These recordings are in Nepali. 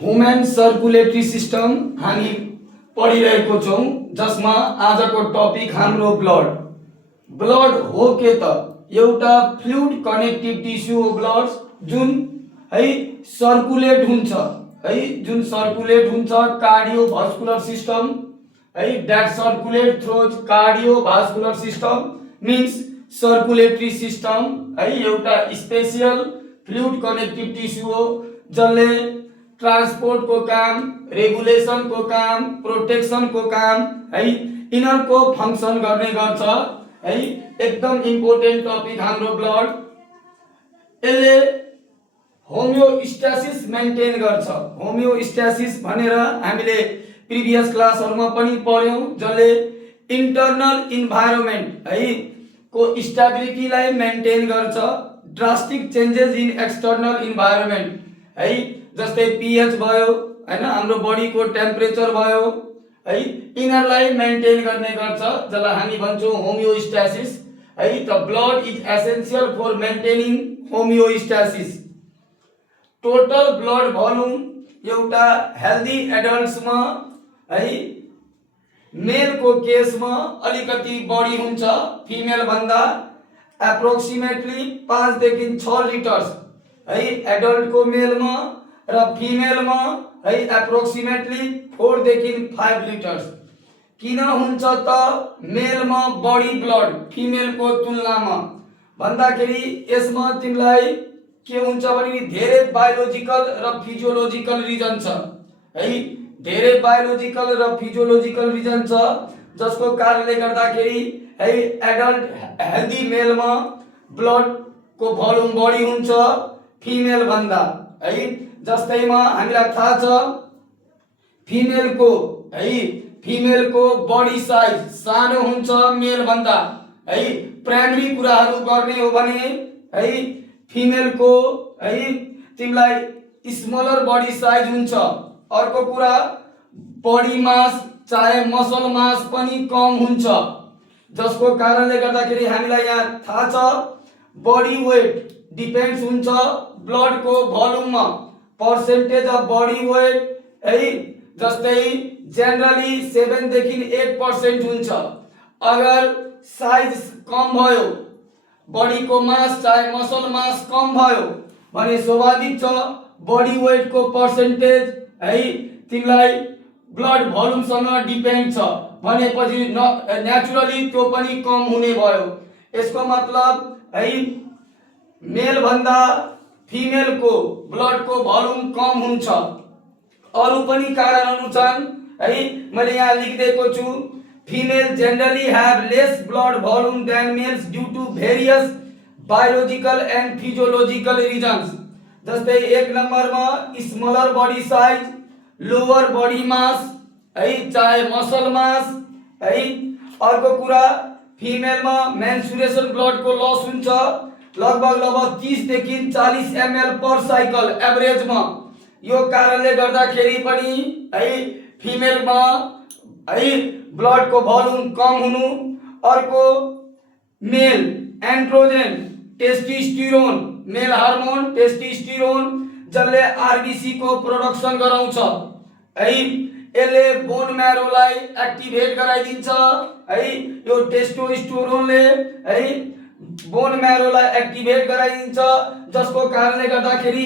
ह्युमन सर्कुलेटरी सिस्टम हामी पढिरहेको छौं, जसमा आजको टपिक हाम्रो ब्लड। ब्लड हो के त एउटा फ्लुइड कनेक्टिभ टिस्यु हो ब्लड, जुन है सर्कुलेट हुन्छ, है जुन सर्कुलेट हुन्छ कार्डियोभास्कुलर सिस्टम, है that circulate through cardiovascular system means circulatory system, है एउटा स्पेशल फ्लुइड कनेक्टिभ टिस्यु हो जसले ट्रांसपोर्ट को काम, रेगुलेशन को काम, प्रोटेक्शन को काम, है यिनीहरुको फंक्शन गर्ने गर्छ, है एकदम इम्पोर्टेन्ट टपिक हाम्रो ब्लड। यसले होमियोस्टेसिस मेन्टेन गर्छ। होमियोस्टेसिस भनेर हामीले प्रिभियस क्लासहरुमा पनि पढ्यौं, जसले इन्टरनल इन्भाइरोमेन्ट है को स्टेबिलिटीलाई मेन्टेन गर्छ। Drastic changes in external environment, है जस्तै पीएच भयो, हैन हाम्रो बडी को टेम्परेचर भयो, है यिनीहरुलाई मेन्टेन गर्ने गर्छ, जसलाई हामी भन्छौं होमियोस्टेसिस, है the blood is essential for maintaining homeostasis. Total blood volume एउटा हेल्दी एडल्ट्समा, है मेल को केसमा अलिकति बढी हुन्छ फिमेल भन्दा, एप्रोक्सिमेटली 5 देखि 6 लिटर्स, है एडल्ट को मेलमा, र फिमेलमा है एप्रोक्सिमेटली 4 देखि 5 लिटर्स। किन हुन्छ त मेलमा बढी ब्लड फिमेल को तुलनामा भन्दाखेरि यसमा तिमीलाई के हुन्छ भने धेरै बायोलोजिकल र फिजियोलोजिकल रिजन छ, है धेरै बायोलोजिकल र फिजियोलोजिकल रिजन छ, जसको कारणले गर्दाखेरि है एडल्ट हेल्दी मेलमा ब्लड को भोल्युम बढी हुन्छ फिमेल भन्दा, है जस्तैमा हामीलाई थाहा छ फिमेल को बडी साइज सानो हुन्छ मेल भन्दा, है प्राइमरी कुराहरु गर्ने हो भने है फिमेल को है तिमीलाई स्मलर बडी साइज हुन्छ। अर्को कुरा बडी मास चाहे मसल मास पनि कम हुन्छ, जसको कारणले गर्दाखेरि हामीलाई यहाँ थाहा छ बडी वेट डिपेन्ड्स हुन्छ ब्लड को भोल्युममा। पर्सेन्टेज अफ बडी वेट है जस्तै जनरली 7 देखि 8% हुन्छ। अगर साइज कम भयो, बडी को मास चाहे मसल मास कम भयो भने स्वाभाविक छ बडी वेट को पर्सेन्टेज है तिमीलाई ब्लड भोल्युम सँग डिपेन्ड छ भनेपछि नेचुरली त्यो पनि कम हुने भयो। यसको मतलब है मेल भन्दा फिमेल को ब्लड को भोल्युम कम हुन्छ। अरु पनि कारणहरु छन्, है मैले यहाँ लेखिदिएको छु। Female generally have less blood volume than males due to various biological and physiological reasons. जस्तै एक नम्बरमा smaller body size, lower body mass, है चाहे मसल मास, है अर्को कुरा फीमेलमा मेन्सुरेसन ब्लड को लस हुन्छ लगभग 30 देखि 40 ml पर साइकल एभरेजमा। यो कारणले गर्दाखेरि पनि है फीमेलमा है ब्लड को भोल्युम कम हुनु। अर्को male androgen testosterone, male hormone testosterone जसले आरबीसी को प्रोडक्सन गराउँछ, है यसले बोन म्यारोलाई एक्टिभेट गराइदिन्छ, है यो टेस्टोस्टेरोनले है बोन म्यारोलाई एक्टिभेट गराइदिन्छ, जसको कारणले गर्दाखेरि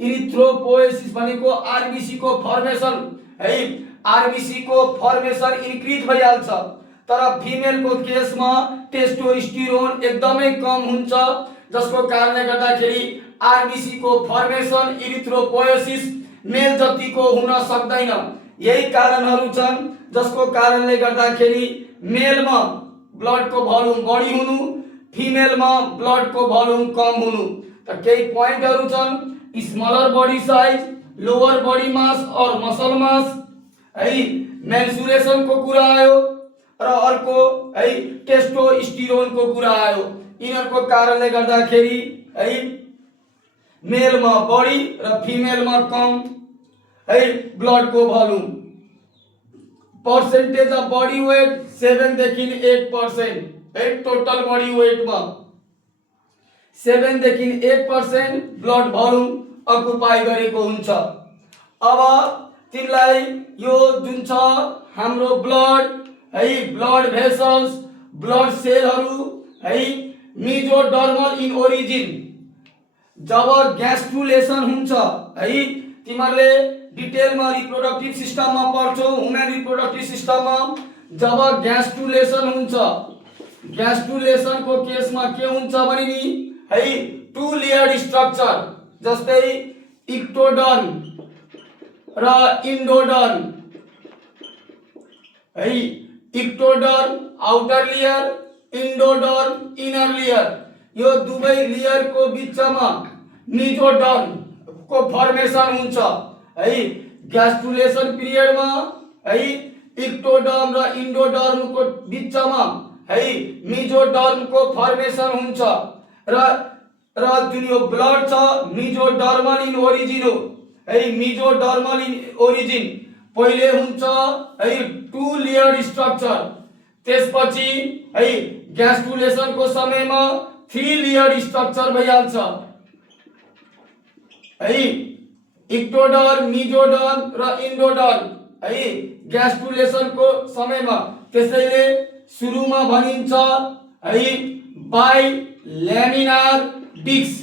इरिथ्रोपोएसिस भनेको आरबीसी को फर्मेसन, है आरबीसी को फर्मेसन इन्क्रिज भइहाल्छ। तर फीमेल को केसमा टेस्टोस्टेरोन एकदमै कम हुन्छ, जसको कारणले गर्दाखेरि आरबीसी को फर्मेसन इरिथ्रोपोएसिस मेल जतिको हुन सक्दैन। यही कारणहरु छन् जसको कारणले गर्दाखेरि मेलमा ब्लड को भोल्युम बढी हुनु, फीमेलमा ब्लड को भोल्युम कम हुनु। त केही प्वाइन्टहरु छन्, smaller body size, lower body मास और मसल मास, है मेन्सुरेसन को कुरा आयो, र अर्को है टेस्टोस्टेरोन को कुरा आयो। यिनीहरुको कारणले गर्दाखेरि है मेलमा बढी र फीमेलमा कम है ब्लड को volume. Percentage of body weight 7 देखि 8% है टोटल बॉडी वेट में 7 देखि 8% ब्लड भोल्युम। अकुपाई गरेको हुन्छ। अब तिमीलाई यो जुन छ हाम्रो ब्लड है, ब्लड भेसल्स, ब्लड सेलहरू है, मेजोडर्मल इन ओरिजिन, जब ग्यास्ट्रुलेसन हुन्छ है, तिमीहरूले डिटेलमा रिप्रोडक्टिभ सिस्टममा पढ्छौ, ह्युमन रिप्रोडक्टिभ सिस्टममा जब ग्यास्ट्रुलेसन हुन्छ, ग्यास्ट्रुलेसनको केसमा के हुन्छ भने नि है, टु लेयर्ड स्ट्रक्चर जस्तै इक्टोडर्म र इन्डोडर्म है, ectoderm outer layer, endoderm inner layer, यो दुवै लेयरको बिचमा मेजोडर्म को फर्मेसन हुन्छ है। ग्यास्ट्रुलेसन पिरियडमा है, इक्टोडर्म र इन्डोडर्म को बिचमा है, मेजोडर्म को फर्मेसन हुन्छ र जुन यो ब्लड छ मेजोडर्मल इन ओरिजिन हो है, मेजोडर्मल इन ओरिजिन पहिले हुन्छ है, टु लेयर्ड स्ट्रक्चर, त्यसपछि है ग्यास्ट्रुलेसन को समयमा 3 लेयर्ड स्ट्रक्चर भइहाल्छ है, इक्टोडर्म, मेजोडर्म र इन्डोडर्म है, ग्यास्ट्रुलेसन को समयमा। त्यसैले सुरुमा भनिन्छ है बाइलेमिनार डिस्क,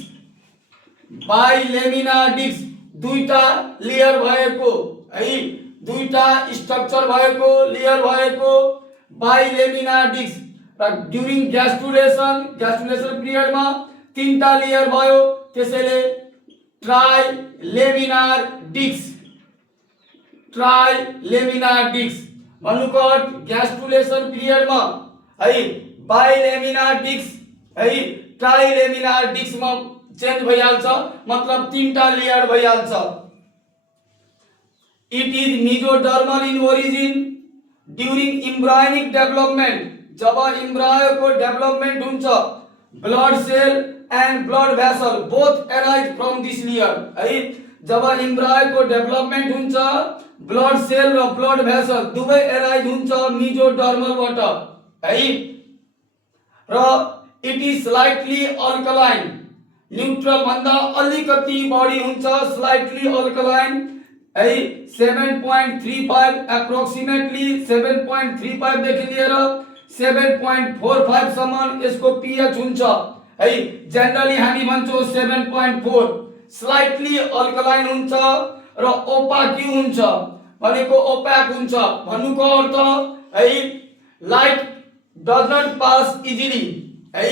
बाइलेमिनार डिस्क दुईटा लेयर भएको है, दुईटा स्ट्रक्चर भएको, लेयर भएको बाइलेमिनार डिस्क, र ड्युरिङ ग्यास्ट्रुलेसन पिरियडमा 3टा लेयर भयो, त्यसैले ट्राइलेमिनार डिस्क, ट्राइलेमिनार डिस्क भन्नुको अर्थ ग्यास्ट्रुलेसन पिरियडमा है बाइलेमिनार डिस्क है, ट्राइलेमिनार डिस्कमा चेन्ज भइहाल्छ, मतलब 3टा लेयर भइहाल्छ। It is mesodermal in origin during embryonic development, जब इम्ब्रायोको डेभलपमेन्ट हुन्छ, blood cell and blood vessel both arise from this layer है, जब इम्ब्रायोको डेभलपमेन्ट हुन्छ, ब्लड सेल र ब्लड भेसल दुवै अराइज हुन्छ मेजोडर्मलबाट है, र it is slightly alkaline, neutral भन्दा अलिकति बढी हुन्छ, स्लाइटली अल्कलाइन है, 7.35 एप्रोक्सिमेटली 7.35 देखि लिएर 7.45 सम्म यसको पीएच हुन्छ है, जनरली हामी भन्छौं 7.4, स्लाइटली अल्कलाइन हुन्छ र ओपाक हुन्छ, भनेको ओपाक हुन्छ भन्नुको अर्थ है light does not pass easily है,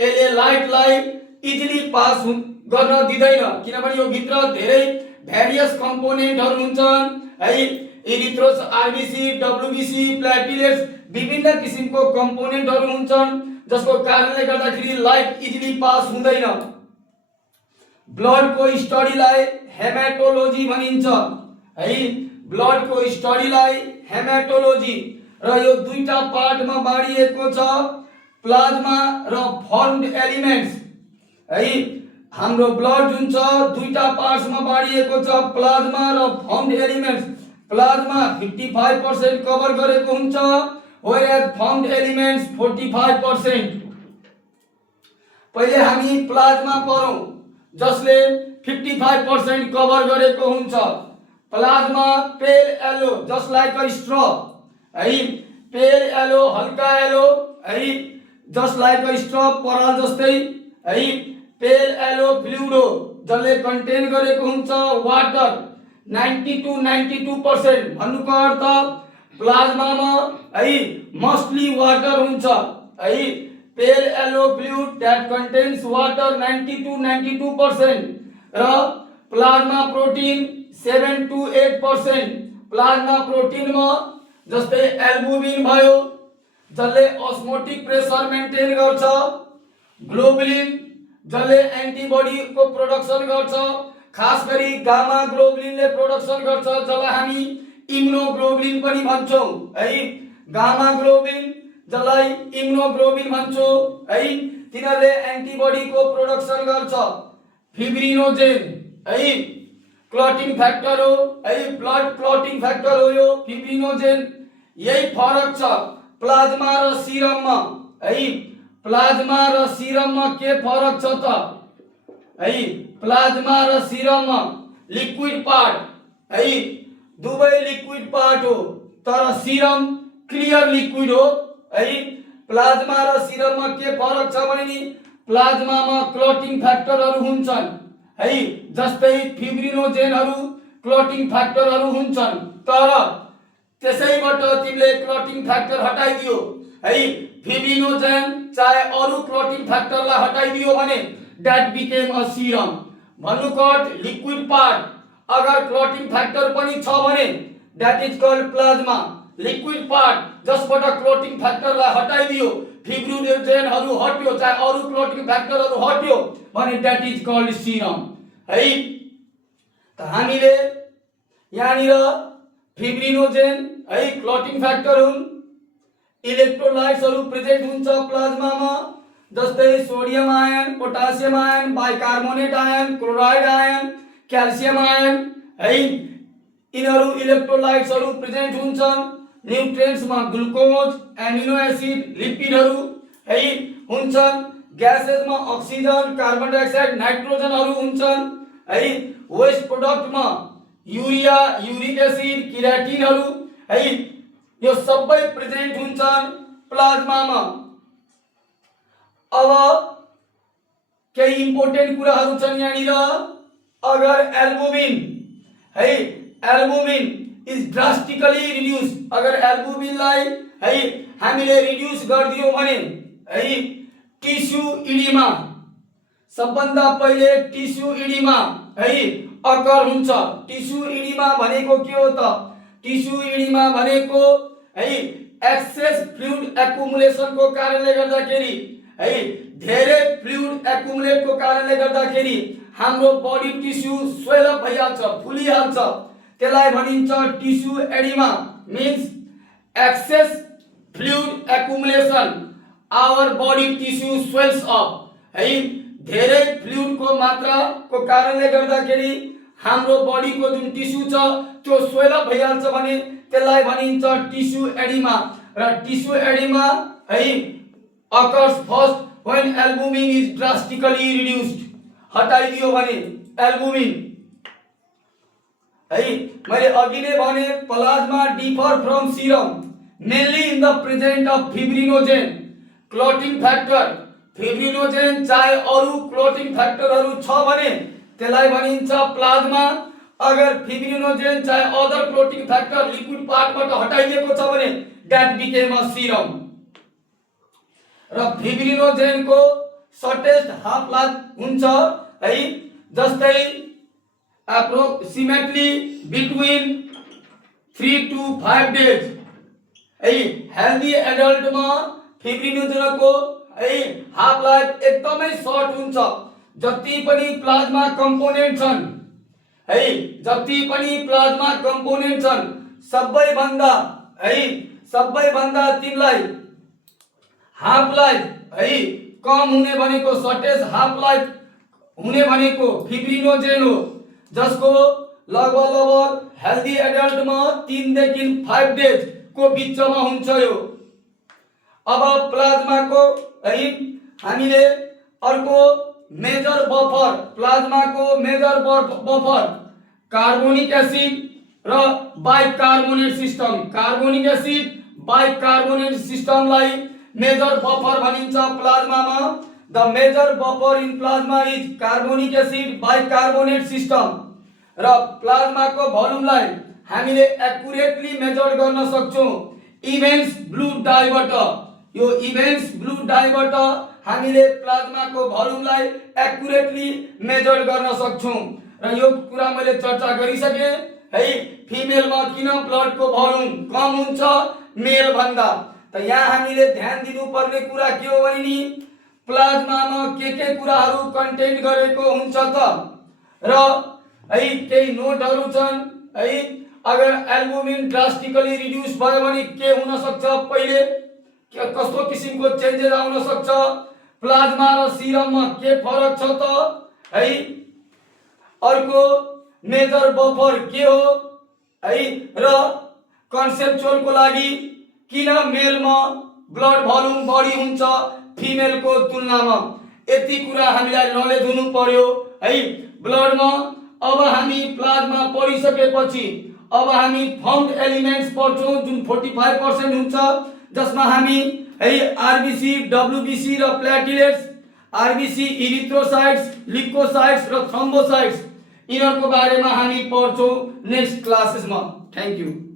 यसले लाइटलाई इजिली पास गर्न दिदैन, किनभने यो भित्र धेरै भेरियस कम्पोनेन्टहरु हुन्छन् है, इरिथ्रोस, आरबीसी, डब्ल्यूबीसी, प्लेटलेट्स, विभिन्न किसिमको कम्पोनेन्टहरु हुन्छन्, जसको कारणले गर्दाखेरि लाइट इजिली पास हुँदैन। ब्लड को स्टडीलाई हेमाटोलोजी भनिन्छ है, ब्लड को स्टडीलाई हेमाटोलोजी, र यो दुईटा पार्टमा बाँडिएको छ, प्लाज्मा र फर्म्ड एलिमेन्ट्स है, हाम्रो ब्लड जुन छ दुईटा पार्ट्समा बाँडिएको छ, प्लाज्मा र फर्म्ड एलिमेन्ट्स। प्लाज्मा 55% कभर गरेको हुन्छ, व्हेreas फर्म्ड एलिमेन्ट्स 45%। पहिले हामी प्लाज्मा पढौं जसले 55% कभर गरेको हुन्छ। Plasma pale yellow just like a straw है, पेल येलो, हल्का येलो है, जस्ट लाइक अ स्ट्रॉ, पराल जस्तै है, पेल येलो फ्लुइड हो जसले कन्टेन गरेको हुन्छ वाटर 90 to 92%, भन्नुको अर्थ प्लाज्मामा है मोस्टली वाटर हुन्छ है, pale yellow fluid that contains water 90 to 92%, र प्लाज्मा प्रोटीन 7 to 8%। प्लाज्मा प्रोटीनमा जस्तै एल्बुमिन भयो जसले ऑस्मोटिक प्रेशर मेन्टेन गर्छ, ग्लोबुलिन जसले एन्टिबडी को प्रोडक्सन गर्छ, खास गरी गामा ग्लोबुलिनले प्रोडक्सन गर्छ, जसलाई हामी इम्युनोग्लोबुलिन पनि भन्छौं है, गामा ग्लोबुलिन जसलाई इम्युनोग्लोबुलिन भन्छौं है, तिनीहरूले एन्टिबडी को प्रोडक्सन गर्छ। फिब्रिनोजेन है क्लटिङ फ्याक्टर हो है, ब्लड क्लटिङ फ्याक्टर हो यो फिब्रिनोजेन। यही फरक छ प्लाज्मा र सिरममा है, प्लाज्मा र सिरममा के फरक छ त है, प्लाज्मा र सिरममा लिक्विड पार्ट है, दुवै लिक्विड पार्ट हो, तर सिरम क्लियर लिक्विड हो है। प्लाज्मा र सिरममा के फरक छ भने नि प्लाज्मामा क्लटिङ फ्याक्टरहरू हुन्छन् है, जस्तै फिब्रिनोजेनहरू क्लटिङ फ्याक्टरहरू हुन्छन्, तर त्यसैबाट तिमीले क्लटिङ फ्याक्टर हटाइदियो है, फिब्रिनोजेन चाहे अरू क्लटिङ फ्याक्टरलाई हटाइदियो भने दैट बिकेम अ सिरम। भन्नुकट लिक्विड पार्ट अगर क्लटिङ फ्याक्टर पनि छ भने that is called plasma. Liquid part जसबाट क्लटिङ फ्याक्टरलाई हटाइदियो, फिब्रिनोजेनहरू हट्यो चाहे अरू क्लटिङ फ्याक्टरहरू हट्यो भने दैट इज कॉल्ड सिरम है। त हामीले यहाँनिर फिब्रिनोजेन है क्लटिङ फ्याक्टर हुन्, इलेक्ट्रोलाइट्सहरू प्रेजेन्ट हुन्छ प्लाज्मामा, जस्तै sodium ion, potassium ion, bicarbonate ion, chloride ion, calcium ion है, यिनीहरू इलेक्ट्रोलाइट्सहरू प्रेजेन्ट हुन्छन्। न्युट्रिएन्ट्समा ग्लुकोज, एमिनो एसिड, लिपिडहरू है हुन्छन्। ग्यासेसमा अक्सिजन, कार्बन डाइअक्साइड, नाइट्रोजनहरू हुन्छन् है। वेस्ट प्रोडक्टमा यूरिया, यूरिक एसिड, केराटिनहरू है, यो सबै प्रेजेन्ट हुन्छन् प्लाज्मामा। अब केही इम्पोर्टेन्ट कुराहरू छन् यहाँनिर। अगर एल्बुमिन है, एल्बुमिन इज ड्रास्टिकली रिड्यूस, अगर एल्बुमिनलाई है हामीले रिड्यूस गरिदियो भने है टिस्यु इडिमा, सबभन्दा पहिले टिस्यु इडिमा है अकर हुन्छ। टिस्यु इडिमा भनेको के हो त? टिस्यु इडिमा भनेको है एक्सेस फ्लुइड एक्युमुलेसन को कारणले गर्दाखेरि है, धेरै फ्लुइड एक्युमुलेट को कारणले गर्दाखेरि हाम्रो बडी टिस्यु स्वेल अप भइहाल्छ, फुलिहाल्छ, त्यसलाई भनिन्छ tissue edema. Means excess fluid accumulation, our body tissue swells up है। धेरै फ्लुइड को मात्रा को कारणले गर्दाखेरि हाम्रो बडी को जुन टिस्यु छ त्यो स्वेल अप भइहाल्छ भने त्यसलाई भनिन्छ टिस्यु एडिमा। र टिस्यु एडिमा है occurs first when albumin is drastically reduced, हटाइदियो भने एल्बुमिन है। मैले अघि नै भने plasma differ from serum mainly in the present of fibrinogen clotting factor. Fibrinogen चाहे अरू क्लटिङ फ्याक्टरहरू छ भने त्यसलाई भनिन्छ प्लाज्मा। अगर फिब्रिनोजेन चाहे अदर क्लटिङ फ्याक्टर लिक्विड पार्टबाट हटाइदिएको छ भने दैट बिकेम अ सिरम। र फिब्रिनोजेन को शॉर्टेस्ट हाफ लाइफ हुन्छ है, जस्तै एप्रोक्सिमेटली बिट्विन 3 to 5 डेज है। हेल्दी एडल्ट में फिब्रिनोजेन को है हाफ लाइफ एकदमै सर्ट हुन्छ। जति पनि प्लाज्मा कंपोनेंट छन् है, जति पनि प्लाज्मा कंपोनेंट छन् सबैभन्दा है, सबैभन्दा तिमीलाई हाफ लाइफ है कम हुने भनेको, शॉर्टेज हाफ लाइफ हुने भनेको फिब्रिनोजेन हो, जसको लगभग हेल्दी एडल्ट में 3 देखि 5 डेज को बीचमा हुन्छ यो। अब प्लाज्मा को है हामीले अर्को मेजर बफर, प्लाज्मा को मेजर बफर कार्बोनिक एसिड र bicarbonate system. Carbonic acid bicarbonate सिस्टमलाई मेजर बफर भनिन्छ प्लाज्मामा। The major buffer in plasma is carbonic acid bicarbonate system. र प्लाज्मा को भोल्युमलाई हामीले एक्युरेटली मेजर गर्न सक्छौं इभेन्स ब्लू डाइबाट। यो इभेन्स ब्लू डाइबाट हामीले प्लाज्मा को भोल्युमलाई एक्युरेटली मेजर गर्न सक्छौं। र यो कुरा मैले चर्चा गरिसके है, फिमेल में किन ब्लड को भोल्युम कम हुन्छ मेल भन्दा। त यहाँ हामीले ध्यान दिनुपर्ने कुरा के हो भने नि प्लाज्मामा के कुराहरू कन्टेन्ट गरेको हुन्छ त। र है केही नोटहरू छन् है। अगर एल्बुमिन ड्रास्टिकली रिड्यूस भयो भने के हुन सक्छ, पहिले कस्तो किसिमको चेन्जेस आउन सक्छ, प्लाज्मा र सिरममा के फरक छ त है। अर्को मेजर बफर के हो है, र कन्सेप्चुअल को लागि किन मेल में ब्लड भोल्युम बढी हुन्छ फिमेल को तुलनामा। यति कुरा हामीलाई नलेज हुनु पर्यो है ब्लडमा। अब हामी प्लाज्मा पढिसकेपछि अब हामी फर्म्ड एलिमेन्ट्स पढ्छौँ जुन 45% हुन्छ, जसमा हामी है आरबीसी, डब्ल्यूबीसी र प्लेटलेट्स, आरबीसी, इरिथ्रोसाइट्स, लिकोसाइट्स र थ्रोम्बोसाइट्स यिनीहरूको बारेमा हामी पढ्छौँ नेक्स्ट क्लासेसमा। Thank you.